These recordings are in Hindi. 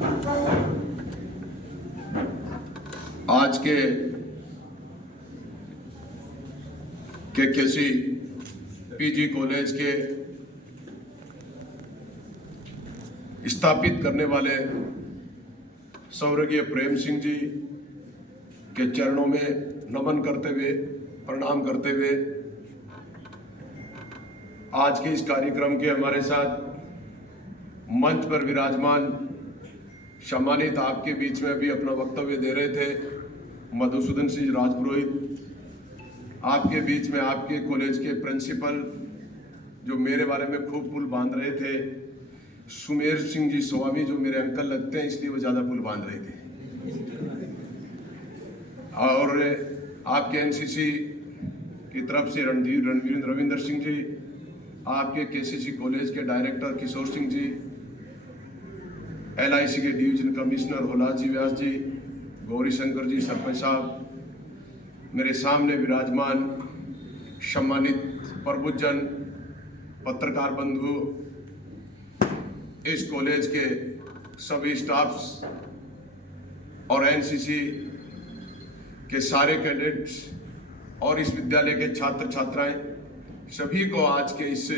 आज के केसी पीजी कॉलेज के स्थापित करने वाले स्वर्गीय प्रेम सिंह जी के चरणों में नमन करते हुए, प्रणाम करते हुए आज के इस कार्यक्रम के हमारे साथ मंच पर विराजमान सम्मानित आपके बीच में भी अपना वक्तव्य दे रहे थे मधुसूदन सिंह राजपुरोहित, आपके बीच में आपके कॉलेज के प्रिंसिपल जो मेरे बारे में खूब पुल बांध रहे थे, सुमेर सिंह जी स्वामी जो मेरे अंकल लगते हैं इसलिए वो ज़्यादा पुल बांध रहे थे, और आपके एनसीसी की तरफ से रविंदर सिंह जी, आपके केसीसी कॉलेज के डायरेक्टर किशोर सिंह जी, LIC के डिवीजन कमिश्नर होला जी व्यास जी, गौरी शंकर जी सरपंच साहब, मेरे सामने विराजमान सम्मानित प्रबुद्धजन, पत्रकार बंधु, इस कॉलेज के सभी स्टाफ्स और NCC के सारे कैडेट्स और इस विद्यालय के छात्र छात्राएं, सभी को आज के इस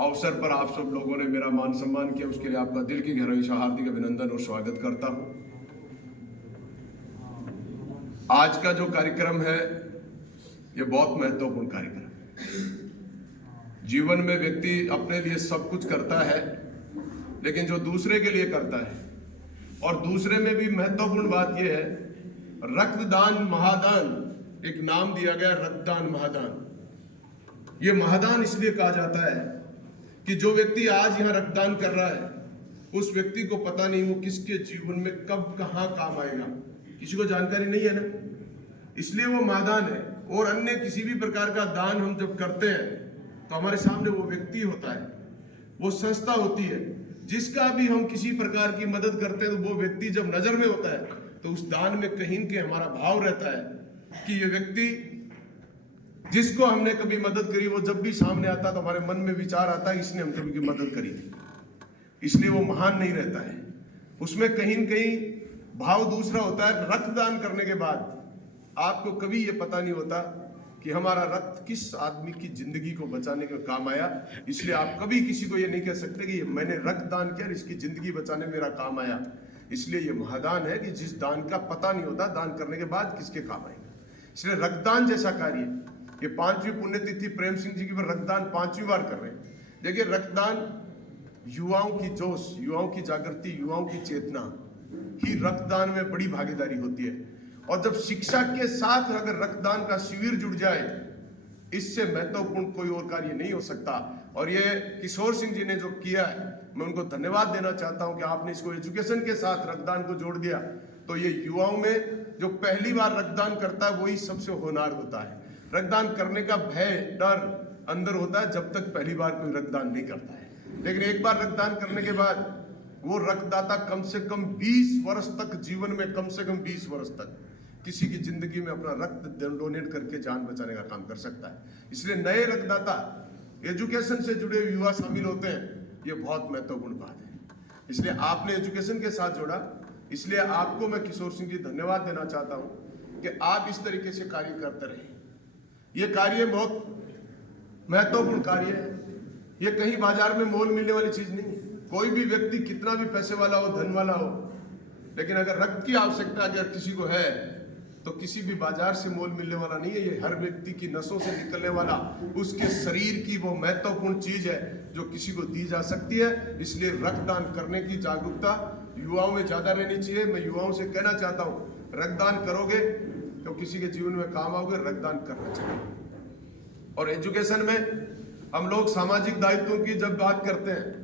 अवसर पर आप सब लोगों ने मेरा मान सम्मान किया, उसके लिए आपका दिल की गहराई से हार्दिक अभिनंदन और स्वागत करता हूं। आज का जो कार्यक्रम है ये बहुत महत्वपूर्ण कार्यक्रम है। जीवन में व्यक्ति अपने लिए सब कुछ करता है, लेकिन जो दूसरे के लिए करता है, और दूसरे में भी महत्वपूर्ण बात यह है रक्तदान महादान, एक नाम दिया गया रक्तदान महादान। ये महादान इसलिए कहा जाता है कि जो व्यक्ति आज यहाँ रक्तदान कर रहा है उस व्यक्ति को पता नहीं वो किसके जीवन में कब कहाँ काम आएगा, किसी को जानकारी नहीं है ना, इसलिए वो महादान है। और अन्य किसी भी प्रकार का दान हम जब करते हैं तो हमारे सामने वो व्यक्ति होता है, वो संस्था होती है, जिसका भी हम किसी प्रकार की मदद करते हैं तो वो व्यक्ति जब नजर में होता है तो उस दान में कहीं के हमारा भाव रहता है कि ये व्यक्ति जिसको हमने कभी मदद करी वो जब भी सामने आता तो हमारे मन में विचार आता है इसने हम कभी की मदद करी थी, इसलिए वो महान नहीं रहता है। उसमें कहीं न कहीं भाव दूसरा होता है। रक्तदान करने के बाद आपको कभी ये पता नहीं होता कि हमारा रक्त किस आदमी की जिंदगी को बचाने के काम आया, इसलिए आप कभी किसी को ये नहीं कह सकते कि मैंने रक्तदान किया इसकी जिंदगी बचाने में मेरा काम आया। इसलिए ये महादान है कि जिस दान का पता नहीं होता दान करने के बाद किसके काम आएगा। इसलिए रक्तदान जैसा कार्य, ये 5वीं पुण्यतिथि प्रेम सिंह जी की पर रक्तदान 5वीं बार कर रहे हैं। देखिए रक्तदान युवाओं की जोश, युवाओं की जागृति, युवाओं की चेतना ही रक्तदान में बड़ी भागीदारी होती है। और जब शिक्षा के साथ अगर रक्तदान का शिविर जुड़ जाए, इससे महत्वपूर्ण कोई और कार्य नहीं हो सकता। और ये किशोर सिंह जी ने जो किया है, मैं उनको धन्यवाद देना चाहता हूं कि आपने इसको एजुकेशन के साथ रक्तदान को जोड़ दिया। तो ये युवाओं में जो पहली बार रक्तदान करता है वही सबसे होनहार होता है। रक्तदान करने का भय, डर अंदर होता है जब तक पहली बार कोई रक्तदान नहीं करता है, लेकिन एक बार रक्तदान करने के बाद वो रक्तदाता कम से कम 20 वर्ष तक, जीवन में कम से कम 20 वर्ष तक किसी की जिंदगी में अपना रक्त डोनेट करके जान बचाने का काम कर सकता है। इसलिए नए रक्तदाता, एजुकेशन से जुड़े युवा शामिल होते हैं, ये बहुत महत्वपूर्ण बात है। इसलिए आपने एजुकेशन के साथ जोड़ा, इसलिए आपको मैं किशोर सिंह जी धन्यवाद देना चाहता हूं कि आप इस तरीके से कार्य करते रहे। ये कार्य बहुत महत्वपूर्ण कार्य है, ये कहीं बाजार में मोल मिलने वाली चीज नहीं है। कोई भी व्यक्ति कितना भी पैसे वाला हो, धन वाला हो, लेकिन अगर रक्त की आवश्यकता अगर किसी को है तो किसी भी बाजार से मोल मिलने वाला नहीं है। ये हर व्यक्ति की नसों से निकलने वाला, उसके शरीर की वो महत्वपूर्ण चीज है जो किसी को दी जा सकती है। इसलिए रक्तदान करने की जागरूकता युवाओं में ज्यादा रहनी चाहिए। मैं युवाओं से कहना चाहता हूँ, रक्तदान करोगे तो किसी के जीवन में काम आओगे, रक्तदान करना चाहिए। और एजुकेशन में हम लोग सामाजिक दायित्वों की जब बात करते हैं